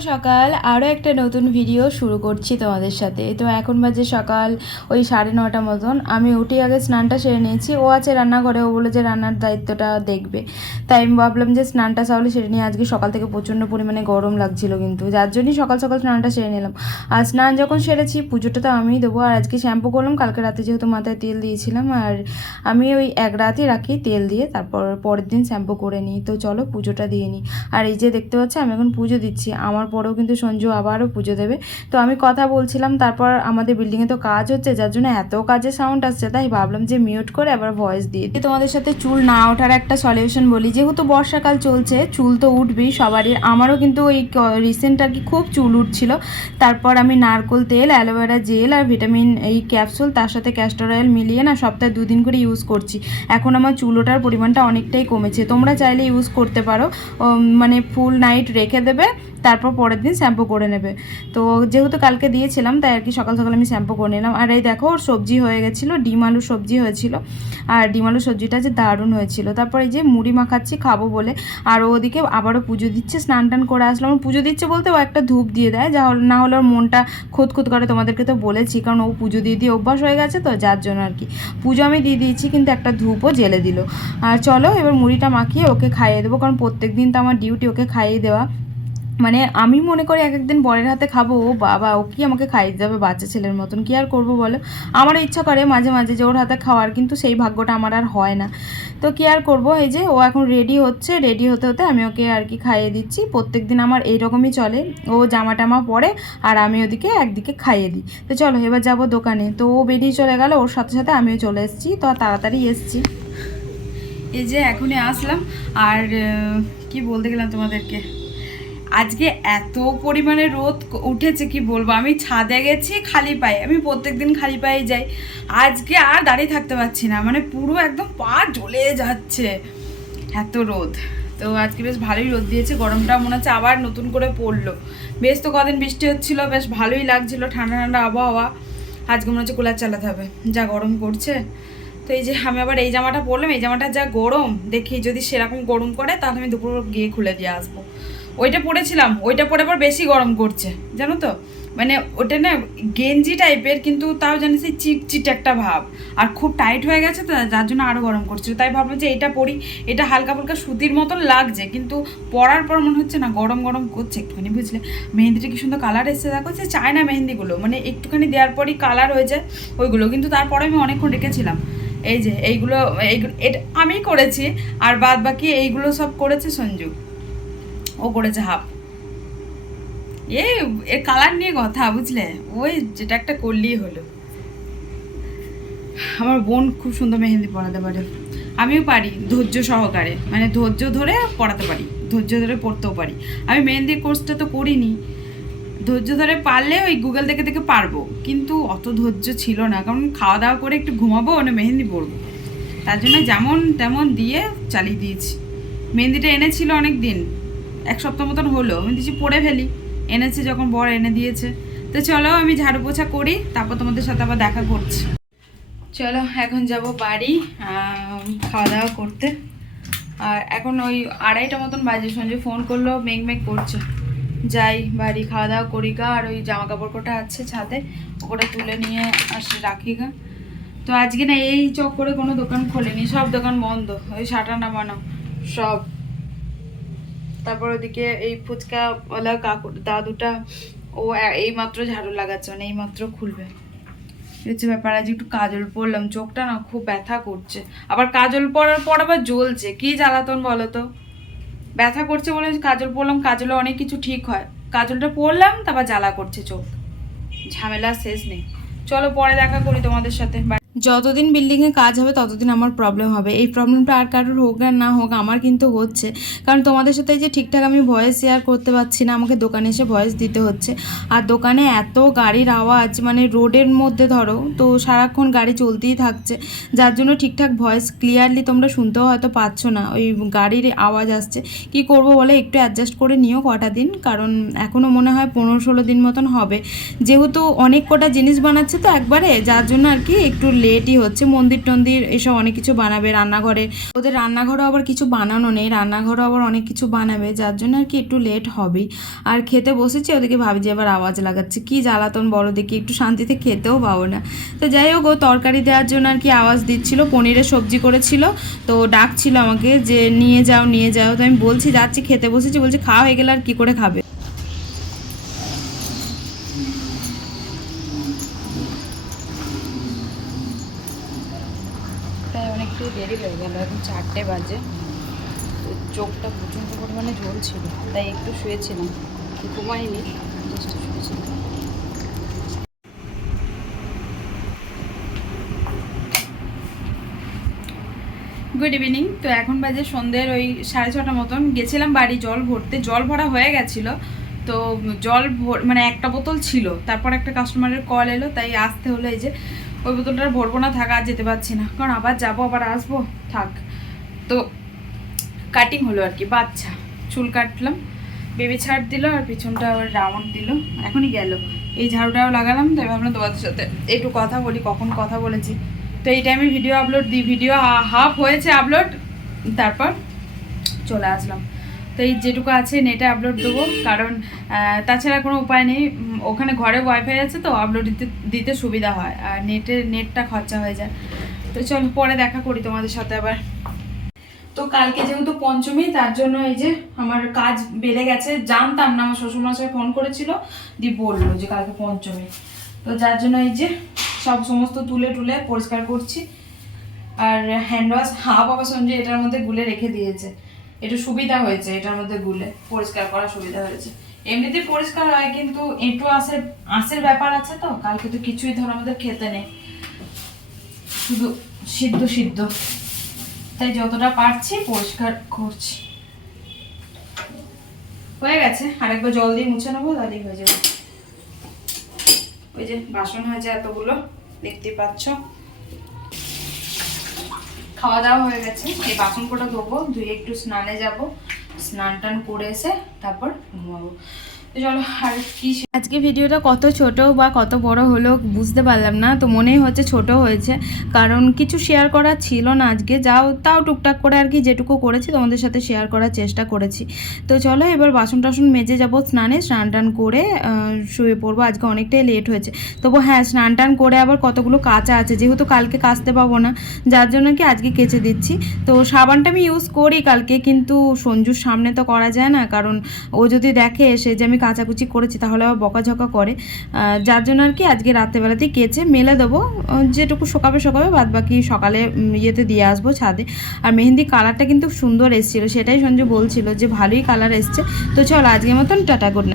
সকাল। আরও একটা নতুন ভিডিও শুরু করছি তোমাদের সাথে। তো এখন বাজে সকাল ওই সাড়ে নটা মতন। আমি উঠে আগে স্নানটা সেরে নিয়েছি। ও আছে রান্নাঘরে, ও বলে যে রান্নার দায়িত্বটা দেখবে। তাই আমি ভাবলাম যে স্নানটা তাহলে সেরে নিয়ে আজকে সকাল থেকে প্রচণ্ড পরিমাণে গরম লাগছিল কিন্তু। যার জন্যই সকাল সকাল স্নানটা সেরে নিলাম। আর স্নান যখন সেরেছি, পুজোটা তো আমিই দেবো। আর আজকে শ্যাম্পু করলাম। কালকে রাতে যেহেতু মাথায় তেল দিয়েছিলাম, আর আমি ওই এক রাতই রাখি তেল দিয়ে। তারপর পরের দিন শ্যাম্পু করে নিই। তো চলো পুজোটা দিয়ে নিই। আর এই যে দেখতে পাচ্ছি, আমি এখন পুজো দিচ্ছি। আমার পরেও কিন্তু সঞ্জু আবারও পুজো দেবে। তো আমি কথা বলছিলাম, তারপর আমাদের বিল্ডিংয়ে তো কাজ হচ্ছে, যার জন্য এত কাজের সাউন্ড আসছে, তাই ভাবলাম যে মিউট করে আবার ভয়েস দিয়ে দিই। তোমাদের সাথে চুল না ওঠার একটা সলিউশন বলি, যেহেতু বর্ষাকাল চলছে, চুল তো উঠবেই সবারই। আমারও কিন্তু ওই রিসেন্ট আর কি খুব চুল উঠছিল। তারপর আমি নারকোল তেল, অ্যালোভেরা জেল আর ভিটামিন এই ক্যাপসুল তার সাথে ক্যাস্টর অয়েল মিলিয়ে না সপ্তাহে দুদিন করে ইউজ করছি। এখন আমার চুল ওঠার পরিমাণটা অনেকটাই কমেছে। তোমরা চাইলে ইউজ করতে পারো। মানে ফুল নাইট রেখে দেবে, তারপর পরের দিন শ্যাম্পু করে নেবে। তো যেহেতু কালকে দিয়েছিলাম, তাই আর কি সকাল সকাল আমি শ্যাম্পু করে নিলাম। আর এই দেখো, ওর সবজি হয়ে গেছিল, ডিম আলু সবজি হয়েছিল। আর ডিম আলু সবজিটা যে দারুণ হয়েছিল। তারপর এই যে মুড়ি মাখাচ্ছি, খাব বলে। আর ওদিকে আবারও পুজো দিচ্ছে, স্নান টান করে আসলাম পুজো দিচ্ছে বলতে ও একটা ধূপ দিয়ে দেয়, যা না হলে ওর মনটা খুঁত খুঁত করে। তোমাদেরকে তো বলেছি, কারণ ও পুজো দিয়ে দিয়ে অভ্যাস হয়ে গেছে তো, যার জন্য আর কি। পুজো আমি দিয়ে দিয়েছি, কিন্তু একটা ধূপও জেলে দিল। আর চলো, এবার মুড়িটা মাখিয়ে ওকে খাইয়ে দেবো, কারণ প্রত্যেক দিন তো আমার ডিউটি ওকে খাইয়ে দেওয়া। মানে আমি মনে করি এক একদিন বরের হাতে খাব, ও বাবা, ও কি আমাকে খাইয়ে যাবে বাচ্চা ছেলের মতন? কি আর করব বলো? আমারও ইচ্ছা করে মাঝে মাঝে যে ওর হাতে খাওয়ার, কিন্তু সেই ভাগ্যটা আমার আর হয় না। তো কি আর করব? এই যে ও এখন রেডি হচ্ছে রেডি হতে হতে আমি ওকে আর কি খাইয়ে দিচ্ছি। প্রত্যেক দিন আমার এইরকমই চলে। ও জামা টামা পরে আর আমি ওদিকে একদিকে খাইয়ে দিই। তো চলো, এবার যাব দোকানে। তো ও বেরিয়ে চলে গেল, ওর সাথে সাথে আমিও চলে এসেছি। তো তাড়াতাড়ি এসেছি। এই যে এখনই আসলাম। আর কি বলতে গেলাম তোমাদেরকে? আজকে এত পরিমাণে রোদ উঠেছে, কি বলব? আমি ছাদে গেছি, খালি পায়ে। আমি প্রত্যেক দিন খালি পায়ে যাই। আজকে আর দাঁড়িয়ে থাকতে পারছি না। মানে পুরো একদম পা জ্বলে যাচ্ছে। এত রোদ। তো আজকে বেশ ভালোই রোদ দিয়েছে। গরমটা মনে হচ্ছে আবার নতুন করে পড়ল। বেশ তো কদিন বৃষ্টি হচ্ছিল, বেশ ভালোই লাগছিল ঠান্ডা ঠান্ডা আবহাওয়া। আজকে মনে হচ্ছে কুলার চালাতে হবে। যা গরম করছে। তো এই যে আমি আবার এই জামাটা পরলাম, এই জামাটা যা গরম, দেখি যদি সেরকম গরম করে, তাহলে আমি দুপুর গিয়ে খুলে দিয়ে আসব। ওইটা পরেছিলাম ওইটা পরে আবার বেশি গরম করছে, জানো তো? মানে ওটা না গেঞ্জি টাইপের, কিন্তু তাও জানি সেই চিটচিট একটা ভাব। আর খুব টাইট হয়ে গেছে তো, যার জন্য আরও গরম করছে। তাই ভাবলাম যে এটা পরি, এটা হালকা ফুলকা সুতির মতন লাগছে, কিন্তু পরার পর মনে হচ্ছে না, গরম গরম করছে একটুখানি, বুঝলে? মেহেন্দিটা কি সুন্দর কালার এসে দেখো যে চায়না মেহেন্দিগুলো মানে একটুখানি দেওয়ার পরই কালার হয়ে যায় ওইগুলো, কিন্তু তারপরে আমি অনেকক্ষণ রেখেছিলাম। এই যে, এইগুলো এইগুলো এটা আমি করেছি, আর বাদ বাকি এইগুলো সব করেছে সঞ্জু। ও করেছে হাফ। এ, এর কালার নিয়ে কথা, বুঝলে? ওই যেটা একটা করলেই হলো। আমার বোন খুব সুন্দর মেহেন্দি পড়াতে পারে। আমিও পারি, ধৈর্য সহকারে। মানে ধৈর্য ধরে পড়াতে পারি, ধৈর্য ধরে পড়তেও পারি। আমি মেহেন্দির কোর্সটা তো করিনি। ধৈর্য ধরে পারলে ওই গুগল দেখে দেখে পারব। কিন্তু অত ধৈর্য ছিল না। কারণ খাওয়া দাওয়া করে একটু ঘুমাবো না মেহেন্দি পরবো। তার জন্য যেমন তেমন দিয়ে চালিয়ে দিয়েছি। মেহেন্দিটা এনেছিল অনেক দিন এক সপ্তাহ মতন হলো, আমি দিয়েছি পরে ফেলি। এনেছে যখন বর এনে দিয়েছে। তো চলো আমি ঝাড়ু পোছা করি, তারপর তোমাদের সাথে আবার দেখা করছি। চলো, এখন যাব বাড়ি খাওয়া দাওয়া করতে। আর এখন ওই আড়াইটা মতন বাজে সঞ্জয় ফোন করল, মেঘ মেঘ করছে। যাই, বাড়ি খাওয়া দাওয়া করি গা, আর ওই জামা কাপড় কোটা আছে ছাদে ওটা তুলে নিয়ে আসে, রাখি গা। তো আজকে না, এই চক করে কোনো দোকান খোলেনি, সব দোকান বন্ধ, ওই শাটা নামানো সব। তারপর ওদিকে এই ফুচকাওয়ালা কাকু, দাদুটা, ও এই মাত্র ঝাড়ু লাগাচ্ছে মানে এই মাত্র খুলবে। হচ্ছে ব্যাপার, আজ একটু কাজল পরলাম চোখটা না খুব ব্যথা করছে। আবার কাজল পরার পর আবার জ্বলছে, কি জ্বালাতন বলো তো? ব্যথা করছে বলে কাজল পরলাম কাজলে অনেক কিছু ঠিক হয়। কাজলটা পরলাম তারপর জ্বালা করছে চোখ। ঝামেলা শেষ নেই। চলো পরে দেখা করি তোমাদের সাথে. যতদিন বিল্ডিংয়ে কাজ হবে, ততদিন আমার প্রবলেম হবে। এই প্রবলেমটা আর কারোর হোক আর না হোক, আমার কিন্তু হচ্ছে। কারণ তোমাদের সাথে যে ঠিকঠাক আমি ভয়েস শেয়ার করতে পারছি না, আমাকে দোকানে এসে ভয়েস দিতে হচ্ছে। আর দোকানে এত গাড়ির আওয়াজ মানে রোডের মধ্যে ধরো, তো সারাক্ষণ গাড়ি চলতেই থাকছে। যার জন্য ঠিকঠাক ভয়েস ক্লিয়ারলি তোমরা শুনতেও হয়তো পাচ্ছ না, ওই গাড়ির আওয়াজ আসছে। কি করব বলে, একটু অ্যাডজাস্ট করে নিও কটা দিন, কারণ এখনও মনে হয় পনেরো ষোলো দিন মতন হবে। যেহেতু অনেক কটা জিনিস বানাচ্ছে তো একবারে, যার জন্য আর কি একটু লেটই হচ্ছে, মন্দির টন্দির এসব অনেক কিছু বানাবে রান্নাঘরে। ওদের রান্নাঘরও আবার কিছু বানানো নেই, রান্নাঘরও আবার অনেক কিছু বানাবে, যার জন্য আর কি একটু লেট হবেই। আর খেতে বসেছি, ওদিকে ভাবছি আবার আওয়াজ লাগাচ্ছে, কি জ্বালাতন বড় দেখি, একটু শান্তিতে খেতেও পাবো না। তো যাই হোক, ও তরকারি দেওয়ার জন্য আর কি আওয়াজ দিচ্ছিল, পনিরের সবজি করেছিল, তো ডাকছিল আমাকে যে নিয়ে যাও নিয়ে যাও। তো আমি বলছি, যাচ্ছি, খেতে বসেছি, বলছি, খাওয়া হয়ে গেলে আর কি করে খাবে? অনেকটাই দেরি হয়ে গেল, এখন চারটে বাজে। চোখটা প্রচণ্ড পরিমাণে জ্বলছিল, তাই একটু শুয়েছিলাম ঘুমাইনি জাস্ট শুয়েছিলাম। গুড ইভিনিং তো এখন বাজে সন্ধ্যের ওই সাড়ে ছটা মতন। গেছিলাম বাড়ি, জল ভরতে। জল ভরা হয়ে গেছিল। তো জল ভর মানে একটা বোতল ছিল। তারপর একটা কাস্টমারের কল এলো, তাই আসতে হলো এই যে ওই বোতলটা ভরবো না, থাকা, আর যেতে পারছি না। কারণ আবার যাব, আবার আসব, থাক। তো কাটিং হলো আর কি, বাচ্চা। চুল কাটলাম বেবি ছাড় দিল আর পিছনটা আবার রাউন্ড দিল, এখনই গেল। এই ঝাড়ুটাও লাগালাম, তাই ভাবলাম তোমাদের সাথে একটু কথা বলি, কখন কথা বলেছি। তো এই টাইমে ভিডিও আপলোড দিই ভিডিও হাফ হয়েছে আপলোড তারপর চলে আসলাম। তো এই যেটুকু আছে নেটে আপলোড দেবো। কারণ তাছাড়া কোনো উপায় নেই। ওখানে ঘরে ওয়াইফাই আছে তো আপলোড দিতে দিতে সুবিধা হয়। আর নেটের নেটটা খরচা হয়ে যায়। তো চলো পরে দেখা করি তোমাদের সাথে আবার। তো কালকে যেহেতু পঞ্চমী, তার জন্য এই যে আমার কাজ বেড়ে গেছে। জানতাম না, আমার শ্বশুরমশাই ফোন করেছিল। দিয়ে বলল যে কালকে পঞ্চমী। তো যার জন্য এই যে সব সমস্ত তুলে টুলে পরিষ্কার করছি। আর হ্যান্ড ওয়াশ হা বাবা সঞ্জয় এটার মধ্যে গুলে রেখে দিয়েছে। একটু সুবিধা হয়েছে, এটার মধ্যে গুলে পরিষ্কার করার সুবিধা হয়েছে। এমনিতে পরিষ্কার হয়, কিন্তু একটু আঁশের আঁশের ব্যাপার আছে তো, কালকে তো কিছুই ধর আমাদের খেতে নেই। শুধু সিদ্ধ সিদ্ধ। তাই যতটা পারছি পরিষ্কার করছি। হয়ে গেছে, আরেকবার জল দিয়ে মুছে নেব, তাহলেই হয়ে যাবে। ওই যে বাসন হয়েছে এতগুলো, দেখতে পাচ্ছ। খাওয়া দাওয়া হয়ে গেছে। এই বাসন ধোবো, ধুয়ে একটু স্নানে যাব। স্নান টান করে এসে তারপর ঘুমাবো। তো চলো আজকে ভিডিওটা কত ছোট বা কত বড় হলো বুঝতে পারলাম না, তো মনেই হচ্ছে ছোট হয়েছে। কারণ কিছু শেয়ার করা ছিল না আজকে, যাও, তাও টুকটাক করে আর কি যেটুকু করেছি, তোমাদের সাথে শেয়ার করার চেষ্টা করেছি। তো চলো, এবার বাসন টাসন মেজে যাব স্নানে, স্নান টান করে শুয়ে পড়ব। আজকে অনেকটাই লেট হয়েছে। তবু হ্যাঁ স্নান টান করে আবার কতগুলো কাঁচা আছে, যেহেতু কালকে কাচতে পাবো না, যার জন্য কি আজকে কেচে দিচ্ছি। তো সাবানটা আমি ইউজ করি কালকে, কিন্তু সঞ্জুর সামনে তো করা যায় না, কারণ ও যদি দেখে এসে যে আমি কাচাকুচি করেছি, তাহলে আবার বকাঝকা করে। যার জন্য আর কি আজকে রাত্রেবেলাতেই কেচে মেলে দেবো। যেটুকু শোকাবে শোকাবে বাদ বাকি সকালে ইয়েতে দিয়ে আসব ছাদে। আর মেহেন্দি কালারটা কিন্তু সুন্দর এসেছিল, সেটাই সঞ্জু বলছিল যে ভালোই কালার এসছে। তো চল আজকের মতন টাটা গুড